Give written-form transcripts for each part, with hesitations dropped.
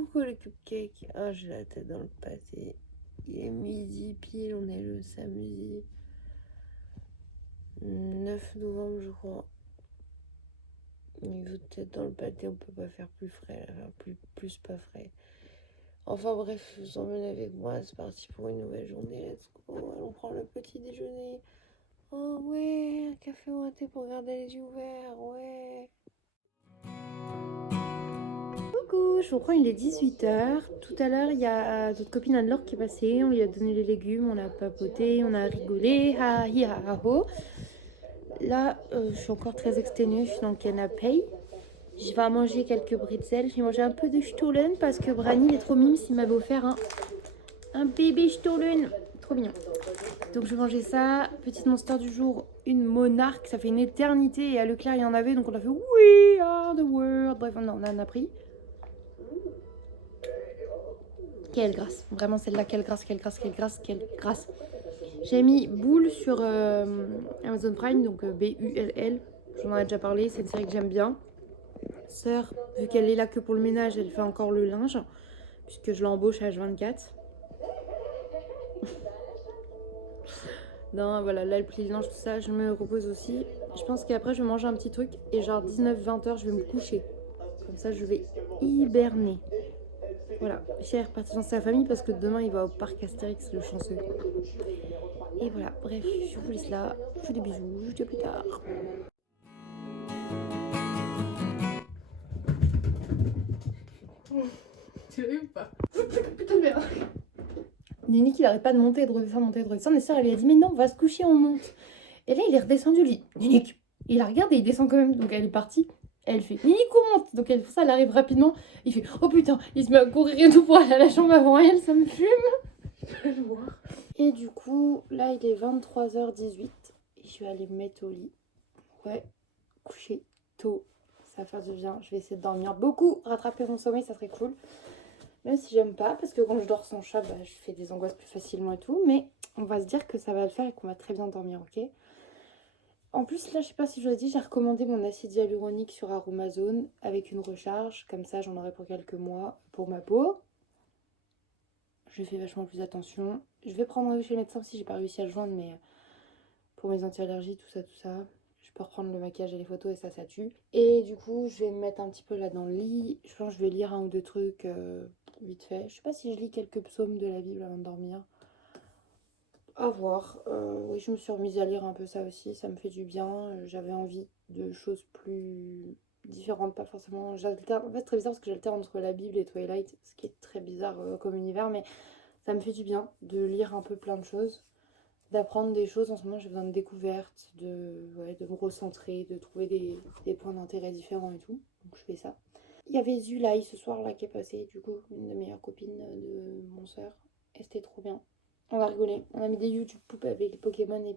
Coucou les cupcakes. Ah, j'ai la tête dans le pâté. Il est midi pile, on est le samedi 9 novembre, je crois. Niveau de tête dans le pâté, on peut pas faire plus frais, enfin, plus pas frais. Enfin bref, je vous emmène avec moi, c'est parti pour une nouvelle journée. Let's go. Allons prendre le petit déjeuner. Oh ouais, un café ou un thé pour garder les yeux ouverts, ouais. Coucou, je reprends, il est 18h. Tout à l'heure, il y a notre copine Anne-Laure qui est passée. On lui a donné les légumes, on a papoté, on a rigolé. Ha hi ha ha ho. Là, je suis encore très exténuée, je suis dans le canapé. Je vais manger quelques bretzels. J'ai mangé un peu de Stollen parce que Brani, il est trop mime. Il m'avait offert un bébé Stollen. Trop mignon. Donc je vais manger ça. Petite monster du jour, une monarque. Ça fait une éternité. Et à Leclerc, il y en avait. Donc on a fait We are the world. Bref, on en a pris. Quelle grâce, vraiment celle-là, quelle grâce, quelle grâce, quelle grâce, quelle grâce. J'ai mis Bull sur Amazon Prime, donc Bull. J'en ai déjà parlé, c'est une série que j'aime bien. Sœur, vu qu'elle est là que pour le ménage, elle fait encore le linge, puisque je l'embauche à H24. Non, voilà, là elle plie le linge, tout ça, je me repose aussi. Je pense qu'après je vais manger un petit truc et genre 19-20 heures, je vais me coucher. Comme ça, je vais hiberner. Voilà, Cher est reparti dans sa famille parce que demain il va au parc Astérix, le chanceux. Et voilà, bref, je vous laisse là. Je vous fais des bisous, je vous dis à plus tard. Tu rimes pas. Putain de merde. Nick, il arrête pas de monter et de redescendre, monter et de redescendre. Et sœur, elle lui a dit, mais non, on va se coucher, on monte. Et là, il est redescendu, lui. Nick, il la regarde et il descend quand même. Donc elle est partie. Elle fait, Nick, on monte. Donc elle, ça, elle arrive rapidement. Il fait, oh putain, il se met à courir et tout pour aller à la chambre avant elle, ça me fume. Je vais le voir. Et du coup, là, il est 23h18. Et je vais aller me mettre au lit. Ouais, coucher tôt. Ça va faire du bien. Je vais essayer de dormir beaucoup. Rattraper mon sommeil, ça serait cool. Même si j'aime pas, parce que quand je dors sans chat, bah, je fais des angoisses plus facilement et tout. Mais on va se dire que ça va le faire et qu'on va très bien dormir, ok? En plus, là, je sais pas si je l'ai dit, j'ai recommandé mon acide hyaluronique sur Aromazone avec une recharge. Comme ça, j'en aurai pour quelques mois pour ma peau. Je fais vachement plus attention. Je vais prendre rendez-vous chez le médecin si j'ai pas réussi à le joindre, mais pour mes anti-allergies, tout ça, tout ça. Je peux reprendre le maquillage et les photos et ça tue. Et du coup, je vais me mettre un petit peu là dans le lit. Je pense que je vais lire un ou deux trucs vite fait. Je sais pas si je lis quelques psaumes de la Bible avant de dormir. À voir. Oui, je me suis remise à lire un peu ça aussi. Ça me fait du bien. J'avais envie de choses plus différentes, pas forcément. J'alterne. En fait, c'est très bizarre parce que j'alterne entre la Bible et Twilight, ce qui est très bizarre comme univers, mais ça me fait du bien de lire un peu plein de choses, d'apprendre des choses. En ce moment, j'ai besoin de découvertes, de me recentrer, de trouver des points d'intérêt différents et tout. Donc, je fais ça. Il y avait Zulay ce soir-là qui est passé, du coup, une des meilleures copines de mon soeur. Et c'était trop bien. On a rigolé. On a mis des YouTube Poop avec Pokémon et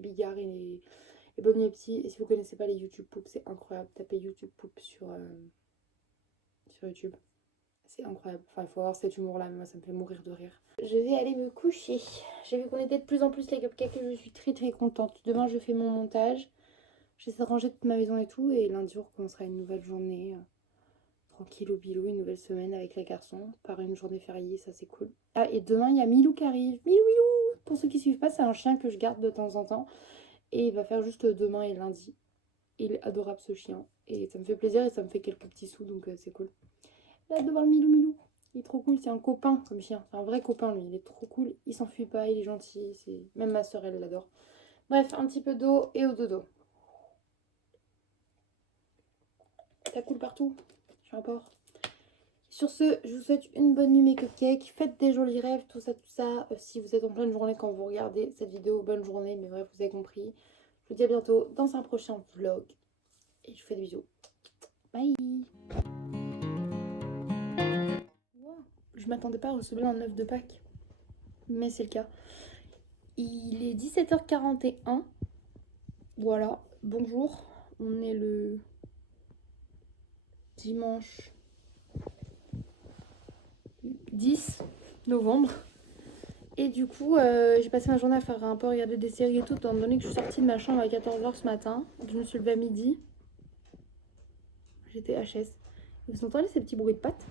Bigar et les Bonnes et Petits. Et si vous connaissez pas les YouTube Poop, c'est incroyable. Tapez YouTube Poop sur YouTube. C'est incroyable. Enfin, il faut avoir cet humour-là, mais moi, ça me fait mourir de rire. Je vais aller me coucher. J'ai vu qu'on était de plus en plus les cupcakes et je suis très très contente. Demain, je fais mon montage. J'essaie de ranger toute ma maison et tout. Et lundi, on recommencera une nouvelle journée. Tranquille au bilou, une nouvelle semaine avec les garçons. Par une journée fériée, ça c'est cool. Ah, et demain, il y a Milou qui arrive. Milou, Milou! Pour ceux qui suivent pas, c'est un chien que je garde de temps en temps. Et il va faire juste demain et lundi. Il est adorable ce chien. Et ça me fait plaisir et ça me fait quelques petits sous, donc c'est cool. Là, de voir le Milou Milou. Il est trop cool, c'est un copain comme chien. C'est un vrai copain lui, il est trop cool. Il s'enfuit pas, il est gentil. Même ma soeur, elle l'adore. Bref, un petit peu d'eau et au dodo. Ça coule partout. Je suis un porc. Sur ce, je vous souhaite une bonne nuit mes cupcakes. Faites des jolis rêves, tout ça, tout ça. Si vous êtes en pleine journée quand vous regardez cette vidéo, bonne journée. Mais bref, vous avez compris. Je vous dis à bientôt dans un prochain vlog. Et je vous fais des bisous. Bye. Je m'attendais pas à recevoir un œuf de Pâques. Mais c'est le cas. Il est 17h41. Voilà. Bonjour. On est le dimanche 10 novembre. Et du coup, j'ai passé ma journée à faire un peu regarder des séries et tout, étant donné que je suis sortie de ma chambre à 14h ce matin. Je me suis levée à midi. J'étais HS. Vous entendez ces petits bruits de pattes?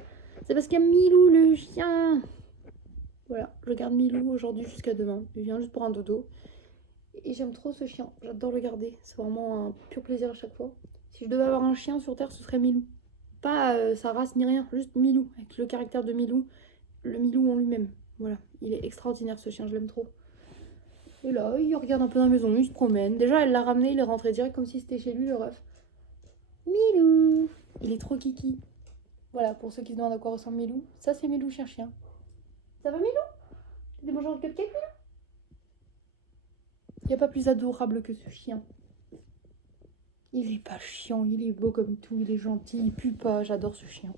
C'est parce qu'il y a Milou le chien. Voilà, je garde Milou aujourd'hui jusqu'à demain. Il vient juste pour un dodo. Et j'aime trop ce chien, j'adore le garder. C'est vraiment un pur plaisir à chaque fois. Si je devais avoir un chien sur Terre, ce serait Milou. Pas sa race ni rien, juste Milou, avec le caractère de Milou. Le Milou en lui-même. Voilà, il est extraordinaire ce chien, je l'aime trop. Et là, il regarde un peu dans la maison, il se promène. Déjà, elle l'a ramené, il est rentré direct comme si c'était chez lui, le ref. Milou, il est trop kiki. Voilà, pour ceux qui se demandent à quoi ressemble Milou, ça c'est Milou chien-chien. Ça va Milou? T'as des mangeurs de cupcake Milou? Il n'y a pas plus adorable que ce chien. Il est pas chiant, il est beau comme tout, il est gentil, il pue pas, j'adore ce chien.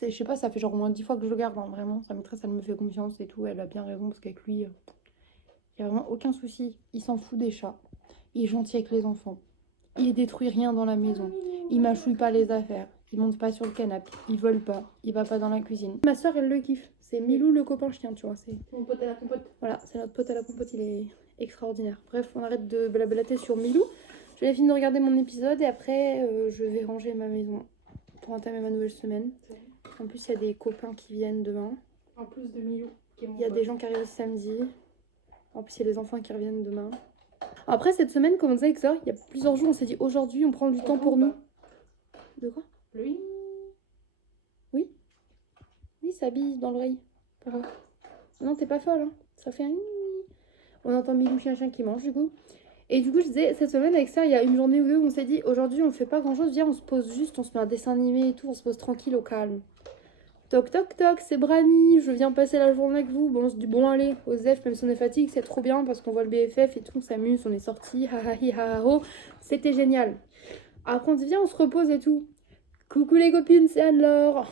Je sais pas, ça fait genre au moins 10 fois que je le garde, hein, vraiment. Sa maîtresse, elle me fait confiance et tout, elle a bien raison parce qu'avec lui, il y a vraiment aucun souci. Il s'en fout des chats, il est gentil avec les enfants, il détruit rien dans la maison, il mâchouille pas les affaires, il monte pas sur le canapé, il vole pas, il va pas dans la cuisine. Ma soeur, elle le kiffe, c'est Milou le copain chien, tu vois. C'est Mon pote à la compote. voilà, c'est notre pote à la compote, il est extraordinaire. Bref, on arrête de blablater sur Milou. Je vais finir de regarder mon épisode et après je vais ranger ma maison pour entamer ma nouvelle semaine. En plus, il y a des copains qui viennent demain. En plus de Milou, qui est mon Il y a pote. des gens qui arrivent samedi. En plus, il y a des enfants qui reviennent demain. Après, cette semaine, comme on disait avec ça, il y a plusieurs jours, on s'est dit aujourd'hui, on prend du temps pour nous. De quoi? Lui. Oui, ça bille dans l'oreille. Non, t'es pas folle, hein. Ça fait un... On entend Milou chien qui mange, du coup. Et du coup, je disais, cette semaine, avec ça, il y a une journée ou deux où on s'est dit, aujourd'hui, on fait pas grand-chose, viens, on se pose juste, on se met un dessin animé et tout, on se pose tranquille au calme. Toc, toc, toc, c'est Brani, je viens passer la journée avec vous. Bon, on se dit, bon, allez, Osef, même si on est fatigué, c'est trop bien parce qu'on voit le BFF et tout, on s'amuse, on est sortis, ha ha hi ha ha ho, c'était génial. Après, on dit, viens, on se repose et tout. Coucou les copines, c'est Anne-Laure.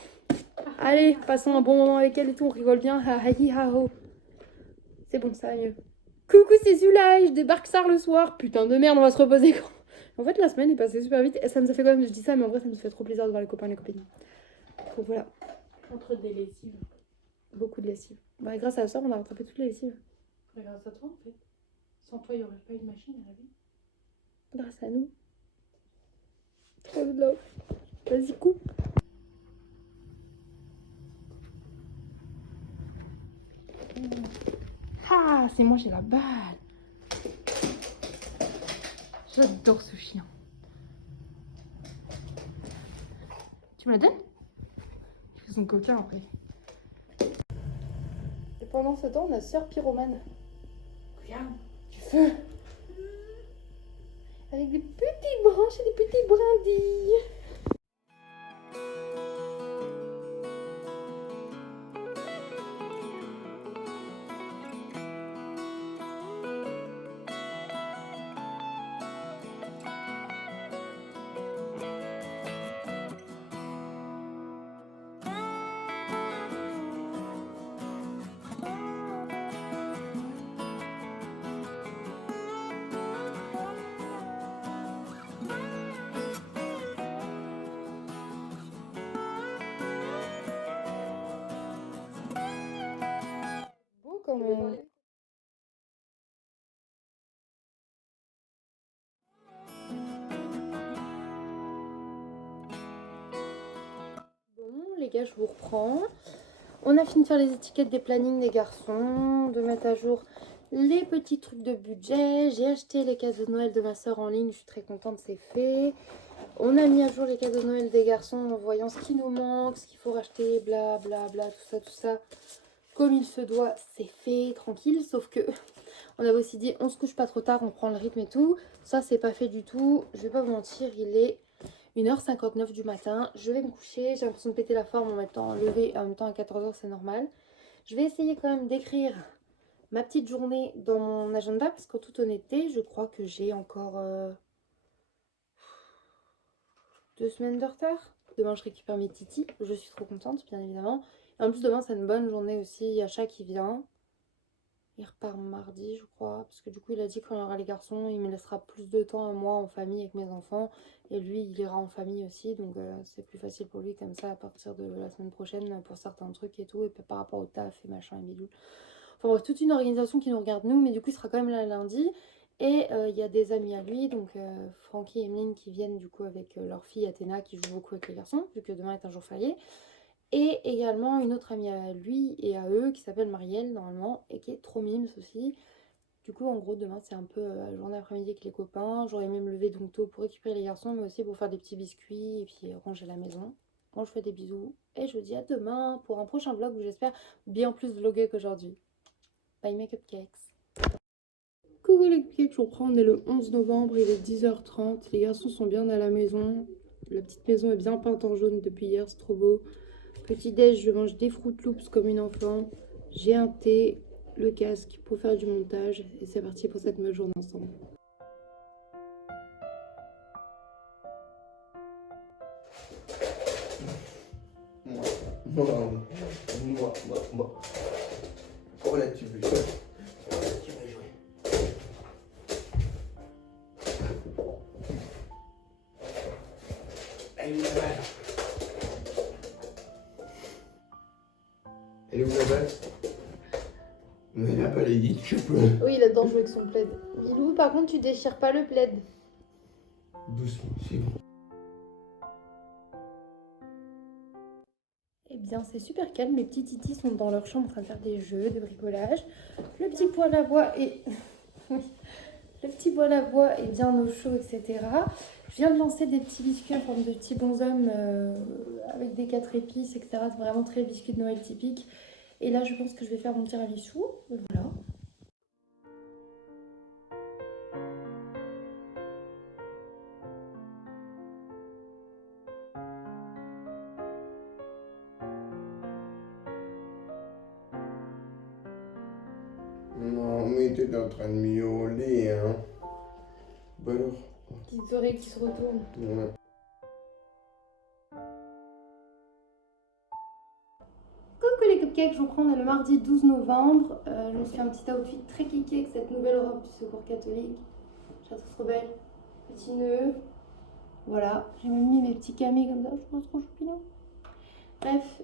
Allez, passons un bon moment avec elle et tout, on rigole bien, ha ha hi ha ho. C'est bon, ça va mieux. Coucou, c'est Zulay, je débarque tard le soir. Putain de merde, on va se reposer quand. En fait, la semaine est passée super vite et ça nous a fait quand même, je dis ça, mais en vrai, ça nous fait trop plaisir de voir les copains et les copines. Donc voilà. Entre des lessives. Beaucoup de lessive. Bah, grâce à ça, on a rattrapé toutes les lessives. Grâce à toi, en fait. Sans toi, il n'y aurait pas eu de machine à laver. Grâce à nous. Trop de love. Vas-y, coupe. Ah, c'est moi, j'ai la balle. J'adore ce chien. Tu me la donnes? Il fait son coquin après. Et pendant ce temps, on a Sœur Pyromane. Regarde. Du feu. Avec des petites branches et des petites brindilles. Beau quand même. Bon, les gars, je vous reprends. On a fini de faire les étiquettes des plannings des garçons, de mettre à jour les petits trucs de budget. J'ai acheté les cadeaux de Noël de ma soeur en ligne, je suis très contente, c'est fait. On a mis à jour les cadeaux de Noël des garçons en voyant ce qui nous manque, ce qu'il faut racheter, bla bla bla, tout ça. Comme il se doit, c'est fait, tranquille. Sauf que on avait aussi dit on se couche pas trop tard, on prend le rythme et tout. Ça, c'est pas fait du tout. Je vais pas vous mentir, il est 1h59 du matin. Je vais me coucher. J'ai l'impression de péter la forme en m'étant levée. En même temps, à 14h, c'est normal. Je vais essayer quand même d'écrire ma petite journée dans mon agenda. Parce qu'en toute honnêteté, je crois que j'ai encore 2 semaines de retard. Demain, je récupère mes titis. Je suis trop contente, bien évidemment. Et en plus, demain, c'est une bonne journée aussi. Il y a Chat qui vient. Il repart mardi, je crois. Parce que du coup, il a dit qu'on aura les garçons. Il me laissera plus de temps à moi en famille avec mes enfants. Et lui, il ira en famille aussi. Donc, c'est plus facile pour lui comme ça à partir de la semaine prochaine pour certains trucs et tout. Et par rapport au taf et machin et bidou. Enfin bref, toute une organisation qui nous regarde nous. Mais du coup, il sera quand même là lundi. Et il y a des amis à lui. Donc, Francky et Emeline qui viennent du coup avec leur fille Athéna qui joue beaucoup avec les garçons. Vu que demain est un jour férié. Et également une autre amie à lui et à eux qui s'appelle Marielle normalement et qui est trop mimes aussi. Du coup en gros demain c'est un peu journée après-midi avec les copains. J'aurais même levé donc tôt pour récupérer les garçons mais aussi pour faire des petits biscuits et puis ranger la maison. Bon je fais des bisous et je vous dis à demain pour un prochain vlog où j'espère bien plus vlogger qu'aujourd'hui. Bye mes cupcakes. Coucou les cupcakes, je reprends, on est le 11 novembre, il est 10h30. Les garçons sont bien à la maison. La petite maison est bien peinte en jaune depuis hier, c'est trop beau. Petit déj, je mange des Fruit Loops comme une enfant. J'ai un thé, le casque pour faire du montage. Et c'est parti pour cette nouvelle journée ensemble. Moi. Oh là tu veux jouer. Oh là tu veux jouer. Elle est où la balle? Elle est où la balle? Mais la balle est vite, tu peux. Oui, il adore jouer avec son plaid. Lilou, par contre, tu déchires pas le plaid. Doucement, c'est bon. Eh bien, c'est super calme. Mes petits titis sont dans leur chambre en train de faire des jeux, de bricolage. Le petit poêle à bois est... Le petit bol à bois est bien au chaud, etc. Je viens de lancer des petits biscuits en forme de petits bonshommes avec des 4 épices, etc. C'est vraiment très biscuit de Noël typique. Et là, je pense que je vais faire mon tiramisu. Voilà. Non, mais t'es en train de miauler, hein. Bah alors. Petites oreilles qui se retournent. Ouais. Coucou les cupcakes, je vous prends, on est le mardi 12 novembre. Je me suis fait un petit outfit très kiki avec cette nouvelle robe du Secours catholique. Je la trouve trop belle. Petit nœud. Voilà, j'ai même mis mes petits camis comme ça, je trouve trop choupinot. Bref,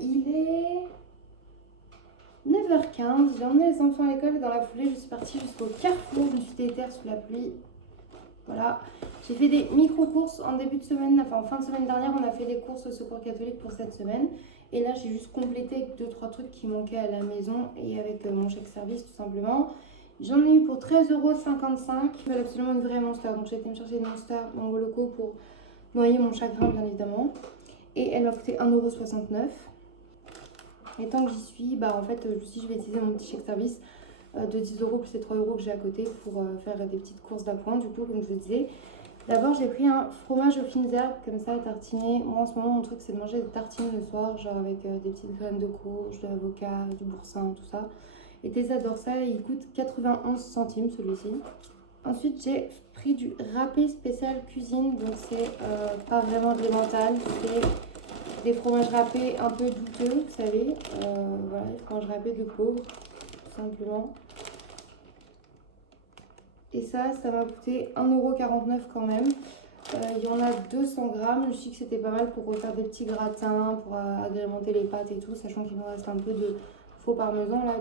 il est 9h15. J'ai emmené les enfants à l'école et dans la foulée, je suis partie jusqu'au Carrefour. Je me suis déterrée sous la pluie. Voilà, j'ai fait des micro-courses en début de semaine, enfin en fin de semaine dernière, on a fait les courses au Secours catholique pour cette semaine. Et là, j'ai juste complété avec 2-3 trucs qui manquaient à la maison et avec mon chèque service tout simplement. J'en ai eu pour 13,55 €. Ils veulent absolument une vraie Monster, donc j'ai été me chercher une Monster Mango Loco pour noyer mon chagrin bien évidemment. Et elle m'a coûté 1,69 €. Et tant que j'y suis, bah en fait, je vais utiliser mon petit chèque service de 10 € plus les 3 € que j'ai à côté pour faire des petites courses d'appoint. Du coup, comme je vous disais, d'abord j'ai pris un fromage aux fines herbes comme ça, tartiné. Moi en ce moment, mon truc c'est de manger des tartines le soir, genre avec des petites graines de courge, de l'avocat, du boursin, tout ça. Et Tessa adore ça, et il coûte 91 centimes celui-ci. Ensuite, j'ai pris du râpé spécial cuisine, donc c'est pas vraiment de l'emmental, c'est des fromages râpés un peu douteux, vous savez. Voilà, des fromages râpés de pauvre, tout simplement. Et ça m'a coûté 1,49 € quand même. Il y en a 200 grammes. Je me suis dit que c'était pas mal pour refaire des petits gratins, pour agrémenter les pâtes et tout, sachant qu'il me reste un peu de faux parmesan là,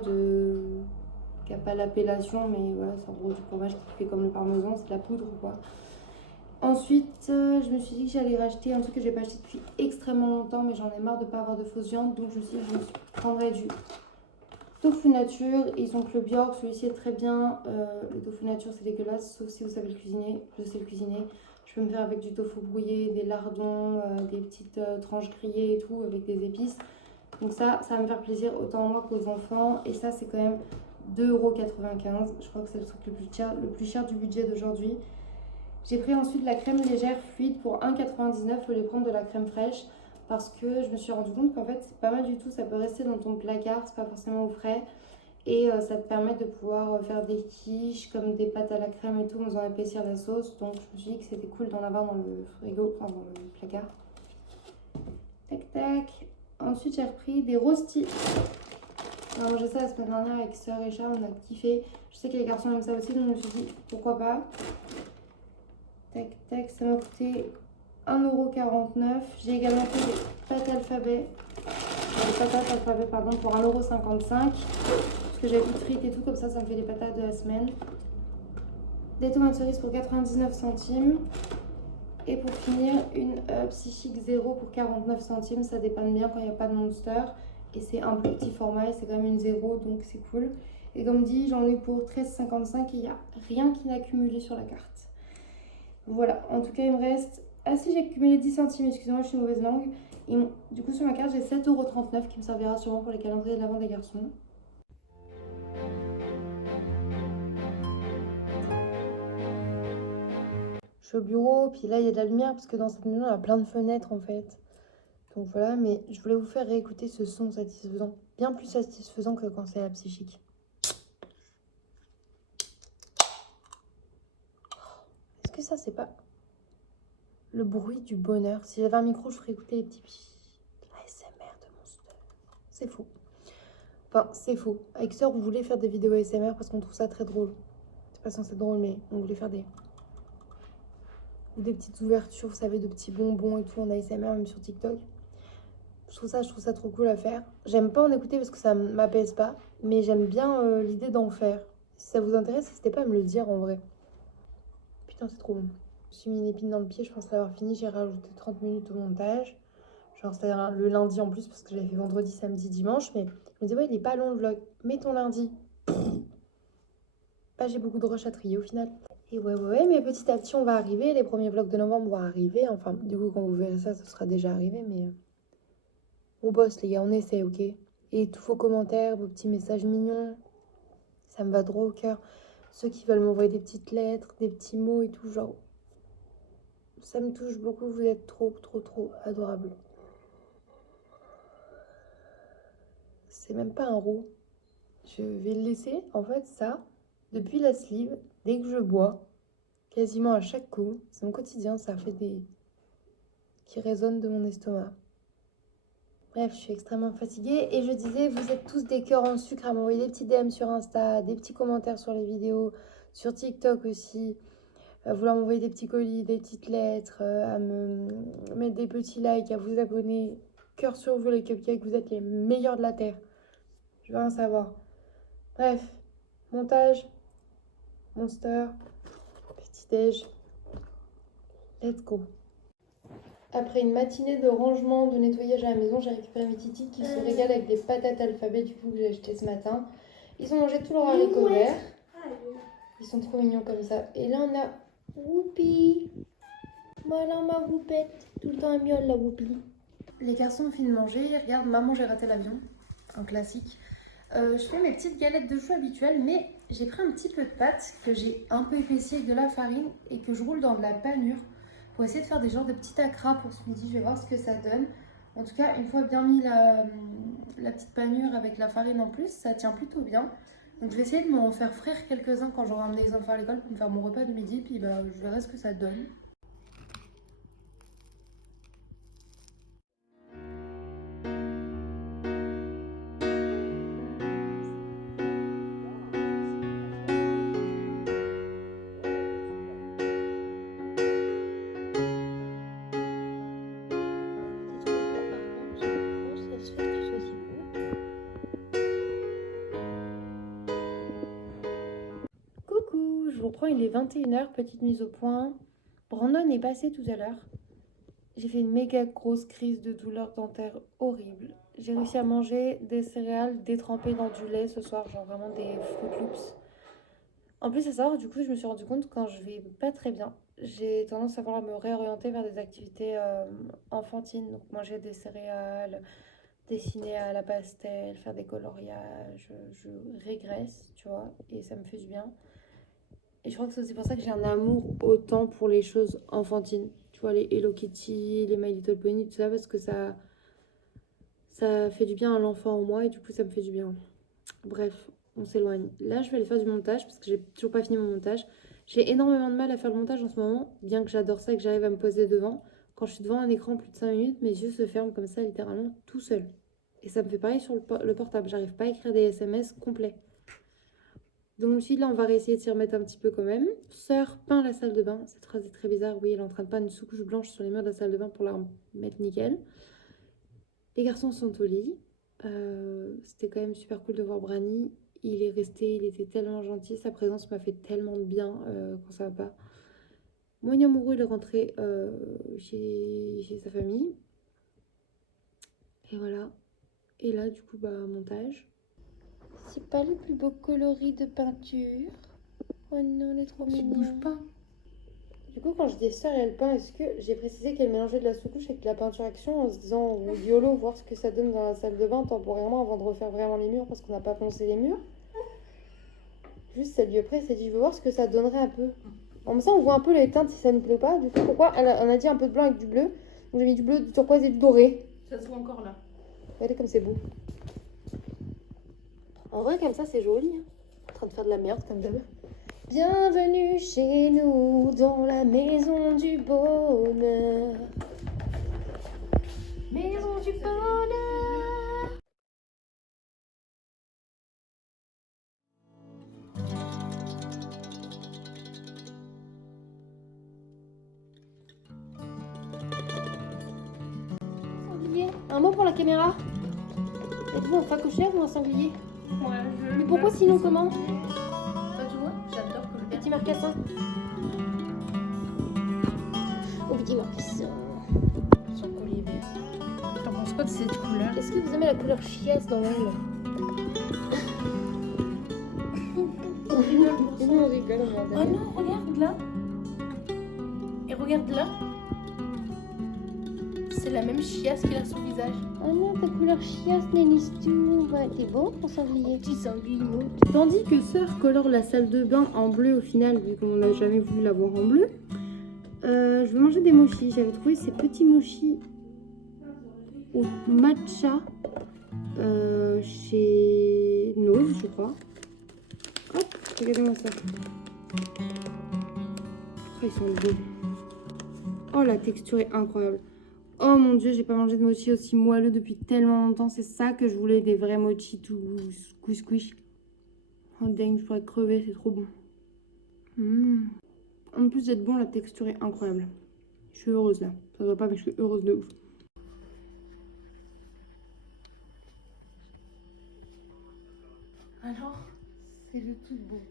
qui n'a pas l'appellation, mais voilà, c'est en gros du fromage qui fait comme le parmesan, c'est de la poudre quoi. Ensuite, je me suis dit que j'allais racheter un truc que j'ai pas acheté depuis extrêmement longtemps, mais j'en ai marre de pas avoir de fausse viande, donc je me suis dit que je prendrais du tofu nature. Ils ont que le Bjork, celui-ci est très bien. Le tofu nature c'est dégueulasse, sauf si vous savez le cuisiner. Je sais le cuisiner. Je peux me faire avec du tofu brouillé, des lardons, des petites tranches grillées et tout, avec des épices. Donc ça va me faire plaisir autant à moi qu'aux enfants. Et ça c'est quand même 2,95 €. Je crois que c'est le truc le plus cher du budget d'aujourd'hui. J'ai pris ensuite la crème légère fluide pour 1,99 €. Au lieu de prendre de la crème fraîche. Parce que je me suis rendu compte qu'en fait c'est pas mal du tout, ça peut rester dans ton placard, c'est pas forcément au frais. Et ça te permet de pouvoir faire des quiches, comme des pâtes à la crème et tout, en faisant épaissir la sauce. Donc je me suis dit que c'était cool d'en avoir dans le frigo, enfin dans le placard. Tac tac. Ensuite j'ai repris des rostis. On a mangé ça la semaine dernière avec Sœur et Charles, on a kiffé. Je sais que les garçons aiment ça aussi, donc je me suis dit pourquoi pas. Tac tac, ça m'a coûté 1,49 €. J'ai également fait des pâtes alphabet, des patates alphabet pardon, pour 1,55 €. Parce que j'avais plus de frites et tout, comme ça me fait des patates de la semaine. Des tomates cerises pour 99 centimes. Et pour finir, une Psychique 0 pour 49 centimes. Ça dépanne bien quand il n'y a pas de Monster. Et c'est un plus petit format et c'est quand même une 0, donc c'est cool. Et comme dit, j'en ai pour 13,55 et il n'y a rien qui n'a cumulé sur la carte. Voilà, en tout cas, il me reste... Ah si, j'ai cumulé 10 centimes, excusez-moi, je suis une mauvaise langue. Et du coup, sur ma carte, j'ai 7,39 € qui me servira sûrement pour les calendriers de l'avant des garçons. Je suis au bureau, puis là, il y a de la lumière parce que dans cette maison, il y a plein de fenêtres en fait. Donc voilà, mais je voulais vous faire réécouter ce son satisfaisant. Bien plus satisfaisant que quand c'est la psychique. Est-ce que ça, c'est pas le bruit du bonheur? Si j'avais un micro, je ferais écouter les petits ASMR de Monster. C'est fou. Enfin, c'est faux. Avec Sœur, on voulait faire des vidéos ASMR parce qu'on trouve ça très drôle. C'est pas censé être drôle, mais on voulait faire des petites ouvertures, vous savez, de petits bonbons et tout en ASMR, même sur TikTok. Je trouve ça trop cool à faire. J'aime pas en écouter parce que ça m'apaise pas, mais j'aime bien l'idée d'en faire. Si ça vous intéresse, n'hésitez pas à me le dire en vrai. Putain, c'est trop bon. Je me suis mis une épine dans le pied, je pense l'avoir fini. J'ai rajouté 30 minutes au montage. Genre, c'est-à-dire le lundi en plus, parce que j'avais fait vendredi, samedi, dimanche. Mais je me disais, ouais, il est pas long le vlog. Mets ton lundi. Bah, j'ai beaucoup de rush à trier au final. Et ouais, mais petit à petit, on va arriver. Les premiers vlogs de novembre vont arriver. Enfin, du coup, quand vous verrez ça, ça sera déjà arrivé. Mais on bosse, les gars, on essaie, ok? Et tous vos commentaires, vos petits messages mignons, ça me va droit au cœur. Ceux qui veulent m'envoyer des petites lettres, des petits mots et tout, genre, ça me touche beaucoup. Vous êtes trop adorables. C'est même pas un roux. Je vais le laisser, en fait, ça, depuis la sleeve, dès que je bois, quasiment à chaque coup, c'est mon quotidien, ça fait des... qui résonnent de mon estomac. Bref, je suis extrêmement fatiguée et je disais, vous êtes tous des cœurs en sucre à m'envoyer des petits DM sur Insta, des petits commentaires sur les vidéos, sur TikTok aussi, à vouloir m'envoyer des petits colis, des petites lettres, à me mettre des petits likes, à vous abonner. Cœur sur vous les cupcakes, vous êtes les meilleurs de la Terre. Je veux rien savoir. Bref, montage, Monster, petit déj, let's go. Après une matinée de rangement, de nettoyage à la maison, j'ai récupéré mes titis qui se régalent avec des patates alphabet du coup que j'ai acheté ce matin. Ils ont mangé tout leur haricot vert. Ils sont trop mignons comme ça. Et là on a Whoopi. Voilà ma Whoopette. Tout le temps elle miaule la Whoopi. Les garçons ont fini de manger. Regarde, maman j'ai raté l'avion. Un classique. Je fais mes petites galettes de choux habituelles, mais j'ai pris un petit peu de pâte que j'ai un peu épaissie avec de la farine et que je roule dans de la panure pour essayer de faire des genres de petits acras pour ce midi. Je vais voir ce que ça donne. En tout cas, une fois bien mis la petite panure avec la farine en plus, ça tient plutôt bien. Donc je vais essayer de m'en faire frire quelques-uns quand j'aurai emmené les enfants à l'école pour me faire mon repas de midi, puis bah, je verrai ce que ça donne. Coucou, je vous reprends, il est 21h, petite mise au point. Brandon est passé tout à l'heure. J'ai fait une méga grosse crise de douleur dentaire horrible. J'ai réussi à manger des céréales détrempées dans du lait ce soir, genre vraiment des Fruit Loops. En plus, à savoir, du coup, je me suis rendu compte quand je vais pas très bien, j'ai tendance à vouloir me réorienter vers des activités enfantines. Donc manger des céréales, dessiner à la pastel, faire des coloriages. Je régresse, tu vois, et ça me fait du bien. Et je crois que c'est aussi pour ça que j'ai un amour autant pour les choses enfantines. Tu vois, les Hello Kitty, les My Little Pony, tout ça, parce que ça fait du bien à l'enfant en moi et du coup, ça me fait du bien. Bref, on s'éloigne. Là, je vais aller faire du montage parce que j'ai toujours pas fini mon montage. J'ai énormément de mal à faire le montage en ce moment, bien que j'adore ça et que j'arrive à me poser devant. Quand je suis devant un écran plus de 5 minutes, mes yeux se ferment comme ça, littéralement, tout seul. Et ça me fait pareil sur le portable. J'arrive pas à écrire des SMS complets. Donc je me suis dit, là, on va réessayer de s'y remettre un petit peu quand même. Sœur peint la salle de bain. Cette phrase est très bizarre. Oui, elle est en train de peindre une sous-couche blanche sur les murs de la salle de bain pour la mettre nickel. Les garçons sont au lit. C'était quand même super cool de voir Brani. Il est resté, il était tellement gentil. Sa présence m'a fait tellement de bien quand ça va pas. Mon amoureux, il est rentré chez sa famille. Et voilà. Et là, du coup, bah, montage. C'est pas le plus beau coloris de peinture. Oh non, elle est trop Tu mignonne. bouges pas. Du coup, quand je dis sœur et elle peint, est-ce que j'ai précisé qu'elle mélangeait de la sous-couche avec de la peinture action en se disant YOLO, voir ce que ça donne dans la salle de bain temporairement avant de refaire vraiment les murs parce qu'on n'a pas poncé les murs. Juste, cette lieu près, elle s'est dit je veux voir ce que ça donnerait un peu. En même temps, on voit un peu les teintes si ça nous plaît pas. Du coup, pourquoi on a dit un peu de blanc avec du bleu. Donc j'ai mis du bleu, du turquoise et du doré. Ça se voit encore là. Regardez comme c'est beau. En vrai, comme ça, c'est joli. Hein. En train de faire de la merde, comme d'hab. Bienvenue chez nous, dans la maison du bonheur. Maison du bonheur. Sanglier. Un mot pour la caméra. Êtes-vous un phacochère ou un sanglier? Ouais, Mais pourquoi sinon comment? Bah, tu vois, j'adore que le gars. Petit marcassin. Oh, petit marcassin. Son collier vert. T'en penses quoi de cette couleur? Est-ce que vous aimez la couleur chiasse dans l'aile? Et nous on rigole, on regarde. Oh non, regarde là. Et regarde là. C'est la même chiasse qu'il a sur le visage. Oh non, ta couleur chiasse, Nélistou. Ouais, t'es beau, mon sanglier. Petit sanglier. Tandis que Sœur colore la salle de bain en bleu au final, vu qu'on n'a jamais voulu l'avoir en bleu. Je vais manger des mochis. J'avais trouvé ces petits mochis au matcha chez Nose, je crois. Hop, regardez-moi ça. Oh, ils sont beaux. Oh, la texture est incroyable. Oh mon dieu, j'ai pas mangé de mochi aussi moelleux depuis tellement longtemps. C'est ça que je voulais, des vrais mochis tout squish. Oh dingue, je pourrais crever, c'est trop bon. En plus d'être bon, la texture est incroyable. Je suis heureuse là. Ça se voit pas, mais je suis heureuse de ouf. Alors, C'est le tout beau.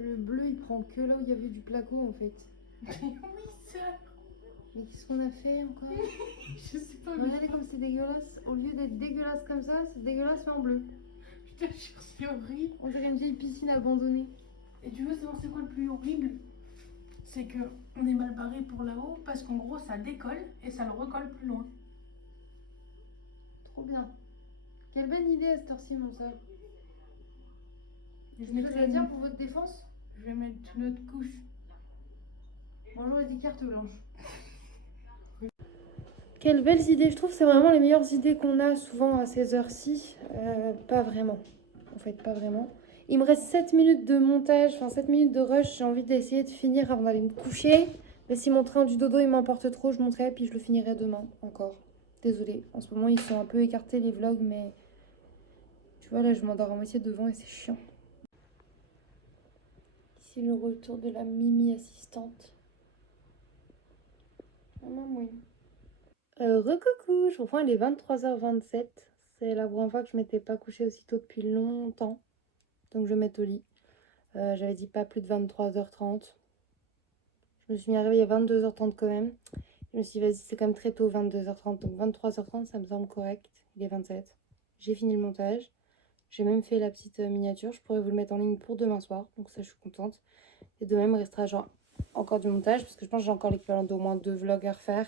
Le bleu, il prend que là où il y avait du placo en fait. oui, ça. Mais qu'est-ce qu'on a fait encore? Je sais pas. Regardez comme c'est dégueulasse. Au lieu d'être dégueulasse comme ça, c'est dégueulasse mais en bleu. Je te jure, c'est horrible. On dirait une vieille piscine abandonnée. Et tu veux savoir c'est quoi le plus horrible? C'est que on est mal barré pour là-haut parce qu'en gros ça décolle et ça le recolle plus loin. Trop bien. Quelle bonne idée à cette heure-ci, mon soeur. Je Vous faites à dire pour votre défense? Je vais mettre une autre couche. Bonjour les cartes blanches. Quelles belles idées, je trouve que c'est vraiment les meilleures idées qu'on a souvent à ces heures-ci. Pas vraiment, en fait, pas vraiment. Il me reste 7 minutes de montage, enfin 7 minutes de rush, j'ai envie d'essayer de finir avant d'aller me coucher. Mais si mon train du dodo il m'emporte trop, je monterai puis je le finirai demain encore. Désolée, en ce moment ils sont un peu écartés les vlogs, mais tu vois là je m'endors à moitié devant et c'est chiant. Ici le retour de la Mimi assistante. Maman, oui. Recoucou, je reprends, il est 23h27. C'est la première fois que je m'étais pas couchée aussitôt depuis longtemps. Donc je vais mettre au lit. J'avais dit pas plus de 23h30. Je me suis mis à réveiller à 22h30 quand même. Je me suis dit, vas-y, c'est quand même très tôt, 22h30. Donc 23h30, ça me semble correct. Il est 27. J'ai fini le montage. J'ai même fait la petite miniature. Je pourrais vous le mettre en ligne pour demain soir. Donc ça, je suis contente. Et demain, il me restera genre encore du montage. Parce que je pense que j'ai encore l'équivalent d'au moins 2 vlogs à refaire.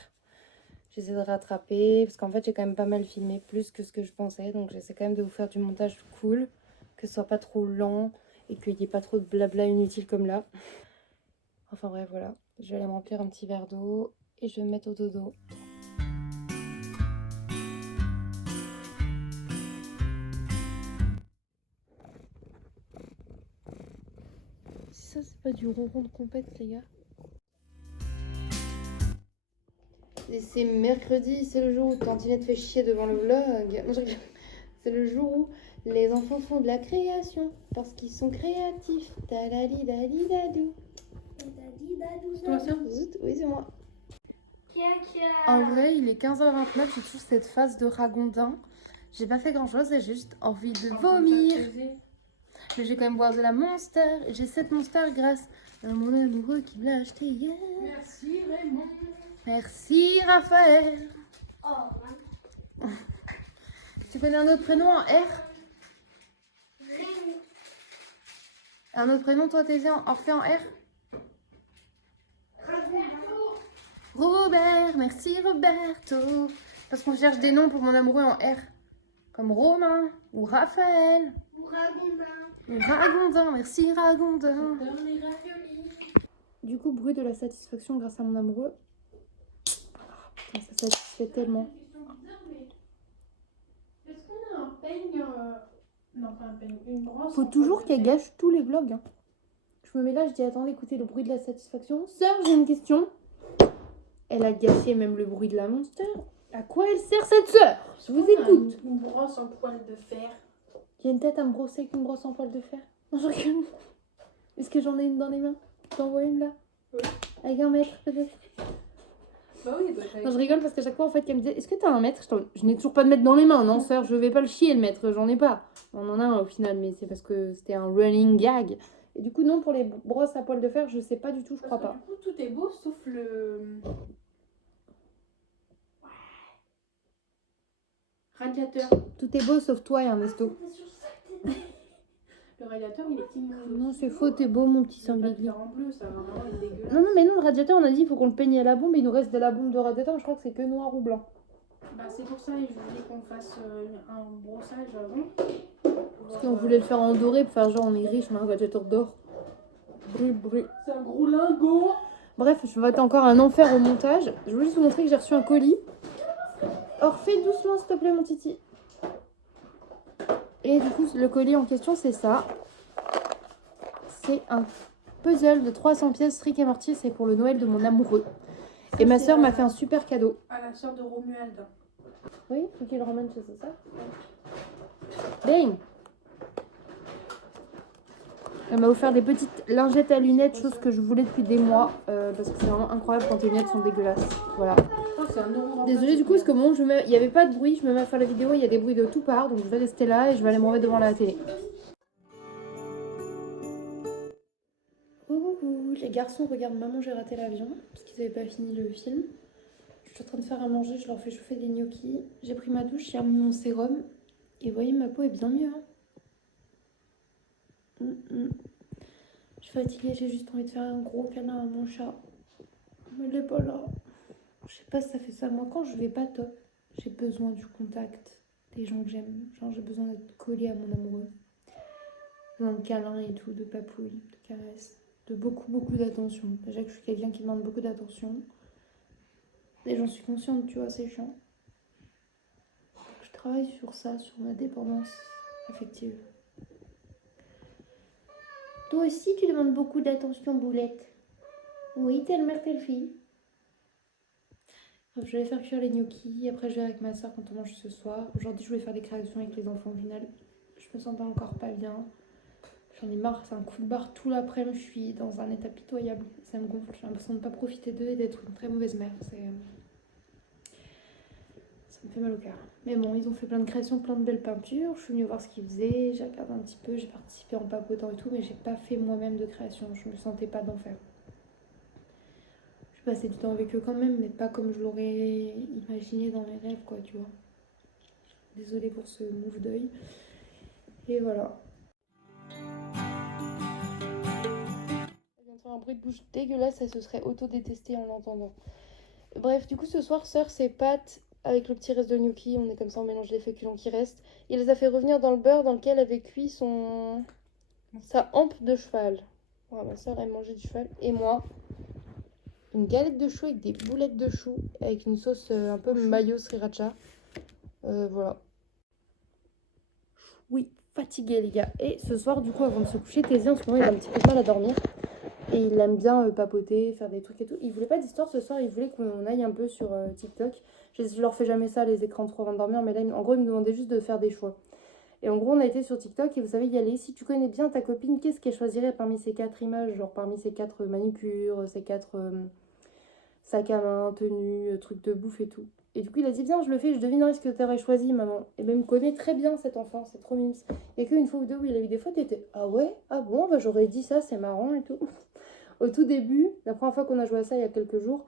J'essaie de rattraper. Parce qu'en fait, j'ai quand même pas mal filmé. Plus que ce que je pensais. Donc j'essaie quand même de vous faire du montage cool. Que ce soit pas trop lent. Et qu'il n'y ait pas trop de blabla inutile comme là. Enfin bref, voilà. Je vais aller me remplir un petit verre d'eau. Et je vais me mettre au dodo. Ça, c'est pas du ronron de compète, les gars. Et c'est mercredi, c'est le jour où Tantinette fait chier devant le vlog. Non, je rigole. C'est le jour où les enfants font de la création parce qu'ils sont créatifs. Tadadidadidadou. C'est toi ça? Zut, oui, c'est moi. En vrai, il est 15h29, j'ai toujours cette phase de ragondin. J'ai pas fait grand chose, j'ai juste envie de vomir. Mais je vais quand même boire de la Monster. J'ai cette Monster grâce à mon amoureux qui me l'a acheté hier. Merci Raymond. Merci Raphaël. Oh, Tu connais un autre prénom en R? Rémi. Un autre prénom, toi, Thésée, Orphée en R? Robert, merci Roberto. Parce qu'on cherche des noms pour mon amoureux en R. Comme Romain ou Raphaël. Ou Ragondin. Ou Ragondin, merci Ragondin. Dans les raviolis. Du coup, bruit de la satisfaction grâce à mon amoureux. Ah, putain, ça satisfait tellement. Est-ce qu'on a un peigne non, pas un peigne, une brosse. Faut en toujours poil de qu'elle fer. gâche tous les vlogs. Hein. Je me mets là, je dis attendez, écoutez le bruit de la satisfaction. Sœur, j'ai une question. Elle a gâché même le bruit de la Monster. À quoi elle sert cette sœur? Je vous On a écoute. Une brosse en poil de fer. Il y a une tête à me brosser avec une brosse en poil de fer. Non, je rigole. Est-ce que j'en ai une dans les mains? T'en vois une là? Oui. Avec un mètre peut-être? Bah oui, il doit être Non, je rigole parce qu'à chaque fois en fait qu'elle me disait est-ce que t'as un mètre? Je n'ai toujours pas de mètre dans les mains, non sœur, je vais pas le chier le mètre, j'en ai pas. On en a un au final, mais c'est parce que c'était un running gag. Et du coup non, pour les brosses à poil de fer, je sais pas du tout, je crois Parce pas. que du coup, tout est beau sauf le radiateur. Tout est beau sauf toi, Ernesto. Le radiateur, il est immonde. Non, c'est faux, t'es beau mon petit Il va pas le sanglier. faire en bleu, ça va vraiment être dégueulasse. Non, non, mais non, le radiateur, on a dit il faut qu'on le peigne à la bombe, il nous reste de la bombe de radiateur, je crois que c'est que noir ou blanc. Bah c'est pour ça, je voulais qu'on fasse un brossage avant. Parce qu'on voulait le faire en doré pour faire genre on est riche, on a un radiateur d'or. Brûle, brûle. C'est un gros lingot. Bref, je vais être encore un enfer au montage. Je voulais juste vous montrer que j'ai reçu un colis. Or, fais doucement, s'il te plaît, mon titi. Et du coup, le colis en question, c'est ça. C'est un puzzle de 300 pièces, Rick et Morty. C'est pour le Noël de mon amoureux. Et ma soeur m'a fait un super cadeau. À la sœur de Romuald. Oui, faut qu'il le ramène chez ça. Bang! Elle m'a offert des petites lingettes à lunettes, chose que je voulais depuis des mois. Parce que c'est vraiment incroyable quand tes lunettes sont dégueulasses. Voilà. Oh, c'est un euro. Désolée du coup parce que bon, il n'y avait pas de bruit, je me mets à faire la vidéo, il y a des bruits de tout part, donc je vais rester là et je vais aller me remettre devant la télé. Ouh, les garçons regardent Maman j'ai raté l'avion, parce qu'ils n'avaient pas fini le film. Je suis en train de faire à manger, je leur fais chauffer des gnocchis. J'ai pris ma douche, j'ai remis mon sérum. Et vous voyez, ma peau est bien mieux. Hein. Je suis fatiguée, j'ai juste envie de faire un gros câlin à mon chat. Mais il est pas là. Je sais pas si ça fait ça. Moi, quand je vais pas top, j'ai besoin du contact des gens que j'aime. Genre, j'ai besoin d'être collée à mon amoureux. Besoin de câlins et tout, de papouilles, de caresses, de beaucoup d'attention. Déjà que je suis quelqu'un qui demande beaucoup d'attention. Et j'en suis consciente, tu vois, c'est chiant. Je travaille sur ça, sur ma dépendance affective. Toi aussi, tu demandes beaucoup d'attention, Boulette. Oui, telle mère, telle fille. Je vais faire cuire les gnocchis. Après, je vais avec ma soeur quand on mange ce soir. Aujourd'hui, je vais faire des créations avec les enfants au final. Je me sens pas encore pas bien. J'en ai marre, c'est un coup de barre tout l'après-midi. Je suis dans un état pitoyable. Ça me gonfle. J'ai l'impression de ne pas profiter d'eux et d'être une très mauvaise mère. Ça me fait mal au cœur. Mais bon, ils ont fait plein de créations, plein de belles peintures. Je suis venue voir ce qu'ils faisaient. J'ai regardé un petit peu. J'ai participé en papotant et tout. Mais j'ai pas fait moi-même de création. Je me sentais pas d'en faire. Passer du temps avec eux quand même, mais pas comme je l'aurais imaginé dans mes rêves, quoi, tu vois. Désolée pour ce move d'œil. Et voilà. Ça vient de faire un bruit de bouche dégueulasse, elle se serait auto-détestée en l'entendant. Bref, du coup, ce soir, sœur, c'est pâtes avec le petit reste de gnocchi. On est comme ça, on mélange les féculents qui restent. Il les a fait revenir dans le beurre dans lequel avait cuit sa hampe de cheval. Ouais, ma sœur, elle mangeait du cheval. Et moi, une galette de choux avec des boulettes de choux avec une sauce un peu mayo sriracha. Voilà. Oui, fatiguée les gars. Et ce soir, du coup, avant de se coucher, Thésée en ce moment il a un petit peu de mal à dormir. Et il aime bien papoter, faire des trucs et tout. Il voulait pas d'histoire ce soir, il voulait qu'on aille un peu sur TikTok. Je leur fais jamais ça, les écrans trop avant de dormir, mais là, en gros, il me demandait juste de faire des choix. Et en gros, on a été sur TikTok et vous savez y aller. Si tu connais bien ta copine, qu'est-ce qu'elle choisirait parmi ces 4 images? Genre parmi ces 4 manucures, ces 4 sac à main, tenue, trucs de bouffe et tout. Et du coup, il a dit, viens, je le fais, je devinerai ce que t'aurais choisi, maman. Et ben, il me connaît très bien, cet enfant, c'est trop mignon. Il n'y a qu'une fois ou deux où il a eu des fautes, il était, ah ouais, ah bon, bah j'aurais dit ça, c'est marrant et tout. Au tout début, la première fois qu'on a joué à ça, il y a quelques jours,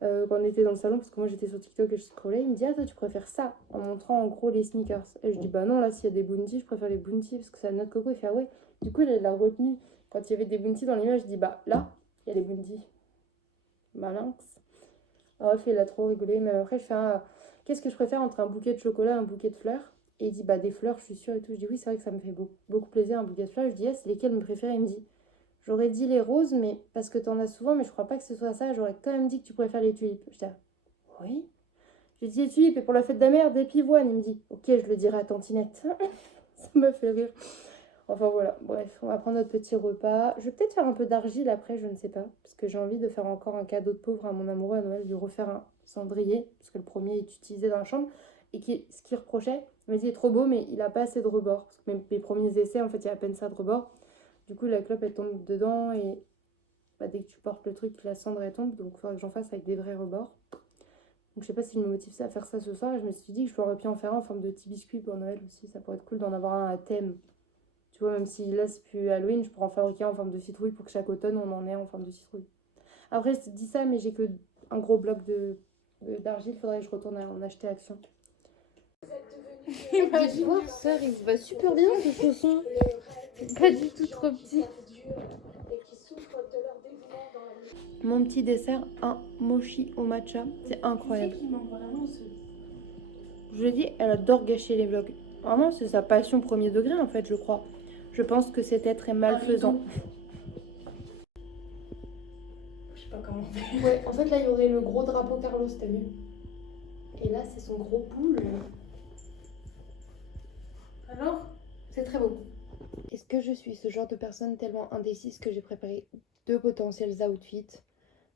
quand on était dans le salon, parce que moi j'étais sur TikTok et je scrollais, il me dit, ah toi tu préfères ça, en montrant en gros les sneakers. Et je dis, bah non, là s'il y a des bounties, je préfère les bounties, parce que c'est la noix de coco. Il fait, ah ouais. Du coup, il l'a retenu. Quand il y avait des bounties dans l'image, je dis, bah là, il y a les bounties. Malinx. Alors, il a trop rigolé, mais après, je fais un, qu'est-ce que je préfère entre un bouquet de chocolat et un bouquet de fleurs? Et il dit, bah des fleurs, je suis sûre et tout. Je dis, oui, c'est vrai que ça me fait beaucoup plaisir, un bouquet de fleurs. Je dis, ah, c'est lesquels me préférez? Il me dit, j'aurais dit les roses, mais parce que t'en as souvent, mais je crois pas que ce soit ça. J'aurais quand même dit que tu préfères les tulipes. Je dis, oui. J'ai dit les tulipes, et pour la fête de la mère, des pivoines. Il me dit, ok, je le dirai à Tantinette. Ça m'a fait rire. Enfin voilà, bref, on va prendre notre petit repas. Je vais peut-être faire un peu d'argile après, je ne sais pas. Parce que j'ai envie de faire encore un cadeau de pauvre à mon amoureux à Noël, lui refaire un cendrier. Parce que le premier est utilisé dans la chambre. Et ce qu'il reprochait, il m'a dit, il est trop beau, mais il n'a pas assez de rebord. Parce que même mes premiers essais, en fait, il y a à peine ça de rebord. Du coup, la clope, elle tombe dedans. Et bah, dès que tu portes le truc, la cendre, elle tombe. Donc il faudrait que j'en fasse avec des vrais rebords. Donc je sais pas si je me motive à faire ça ce soir. Et je me suis dit que je pourrais bien en faire un en forme de petit biscuit pour Noël aussi. Ça pourrait être cool d'en avoir un à thème. Tu vois, même si là c'est plus Halloween, je pourrais en fabriquer un en forme de citrouille pour que chaque automne on en ait en forme de citrouille. Après, je te dis ça, mais j'ai que un gros bloc d'argile. Faudrait que je retourne en acheter Action. Imagine. Voir, sœur, il se va super bien ce chausson. Pas du tout trop petit. Mon petit dessert, un mochi au matcha. C'est incroyable. Tu sais qu'il manque vraiment ce... Je dis, elle adore gâcher les vlogs. Vraiment, c'est sa passion premier degré en fait, je crois. Je pense que c'était très malfaisant. Je sais pas comment faire. Ouais, en fait là il y aurait le gros drapeau Carlos, t'as vu? Et là c'est son gros boule. Alors? C'est très beau. Est-ce que je suis ce genre de personne tellement indécise que j'ai préparé 2 potentiels outfits?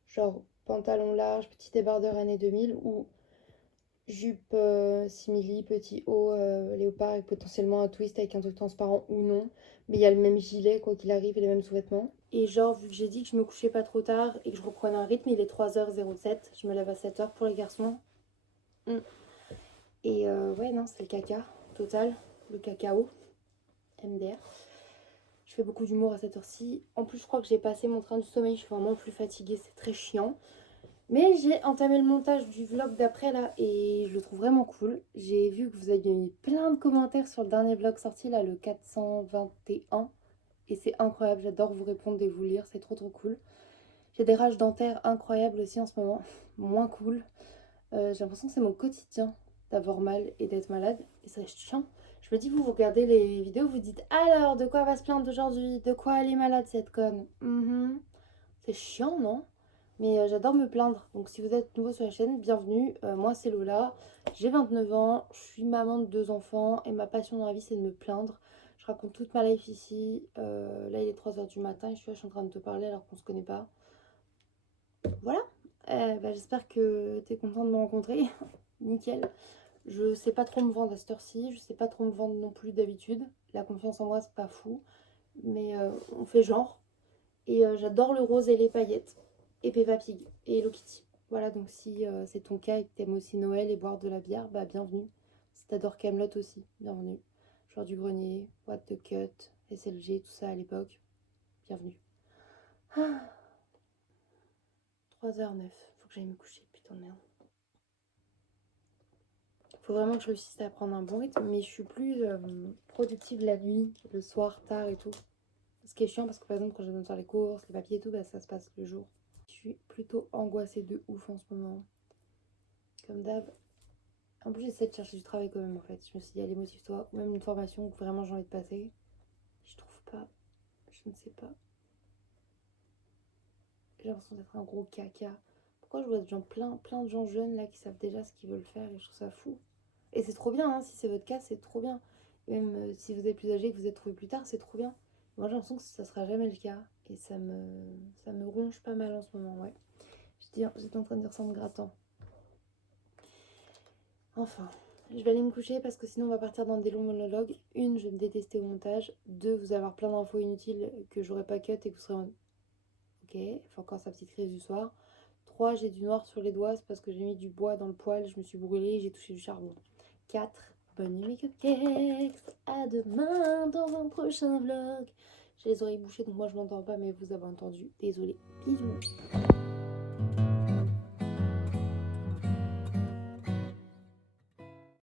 Genre pantalon large, petit débardeur années 2000 ou jupe simili, petit haut léopard avec potentiellement un twist avec un truc transparent ou non. Mais il y a le même gilet quoi qu'il arrive et les mêmes sous-vêtements. Et genre vu que j'ai dit que je me couchais pas trop tard et que je reprenais un rythme, il est 3h07. Je me lève à 7h pour les garçons. Et ouais non c'est le caca total, le cacao, MDR. Je fais beaucoup d'humour à cette heure-ci. En plus je crois que j'ai passé mon train du sommeil, je suis vraiment plus fatiguée, c'est très chiant. Mais j'ai entamé le montage du vlog d'après là et je le trouve vraiment cool. J'ai vu que vous aviez mis plein de commentaires sur le dernier vlog sorti là, le 421. Et c'est incroyable, j'adore vous répondre et vous lire, c'est trop cool. J'ai des rages dentaires incroyables aussi en ce moment, moins cool. J'ai l'impression que c'est mon quotidien d'avoir mal et d'être malade. Et c'est chiant. Je me dis, vous regardez les vidéos, vous dites alors de quoi elle va se plaindre aujourd'hui? De quoi elle est malade cette conne? C'est chiant, non? Mais j'adore me plaindre. Donc si vous êtes nouveau sur la chaîne, bienvenue. Moi c'est Lola, j'ai 29 ans, je suis maman de 2 enfants et ma passion dans la vie c'est de me plaindre. Je raconte toute ma life ici. Là il est 3h du matin et je suis en train de te parler alors qu'on se connaît pas. Voilà. J'espère que tu es content de me rencontrer. Nickel. Je sais pas trop me vendre à cette heure-ci, je sais pas trop me vendre non plus d'habitude. La confiance en moi c'est pas fou. Mais on fait genre. Et j'adore le rose et les paillettes. Et Peppa Pig et Hello Kitty. Voilà, donc si c'est ton cas et que t'aimes aussi Noël et boire de la bière, bah bienvenue. Si t'adores Kaamelott aussi, bienvenue. Genre du grenier, What the Cut, SLG, tout ça à l'époque, bienvenue. 3h09, faut que j'aille me coucher, putain de merde. Faut vraiment que je réussisse à prendre un bon rythme, mais je suis plus productive la nuit, le soir, tard et tout. Ce qui est chiant parce que par exemple quand j'ai besoin de faire les courses, les papiers et tout, bah ça se passe le jour. Je suis plutôt angoissée de ouf en ce moment. Comme d'hab. En plus j'essaie de chercher du travail quand même en fait. Je me suis dit allez motive-toi. Ou même une formation que vraiment j'ai envie de passer. Je trouve pas. Je ne sais pas. J'ai l'impression d'être un gros caca. Pourquoi je vois des gens, plein de gens jeunes là qui savent déjà ce qu'ils veulent faire et je trouve ça fou. Et c'est trop bien hein, si c'est votre cas c'est trop bien. Et même si vous êtes plus âgé et que vous êtes trouvé plus tard c'est trop bien. Moi j'ai l'impression que ça sera jamais le cas. Et ça me ronge pas mal en ce moment, ouais. J'étais en train de dire ça en me grattant. Enfin, je vais aller me coucher parce que sinon on va partir dans des longs monologues. 1, je vais me détester au montage. 2, vous allez avoir plein d'infos inutiles que j'aurais pas cut et que vous serez en... Ok, il faut encore sa petite crise du soir. 3, j'ai du noir sur les doigts, c'est parce que j'ai mis du bois dans le poêle, je me suis brûlée, j'ai touché du charbon. 4, bonne nuit mes cupcakes, à demain dans un prochain vlog. J'ai les oreilles bouchées donc moi je m'entends pas mais vous avez entendu, désolée, bisous.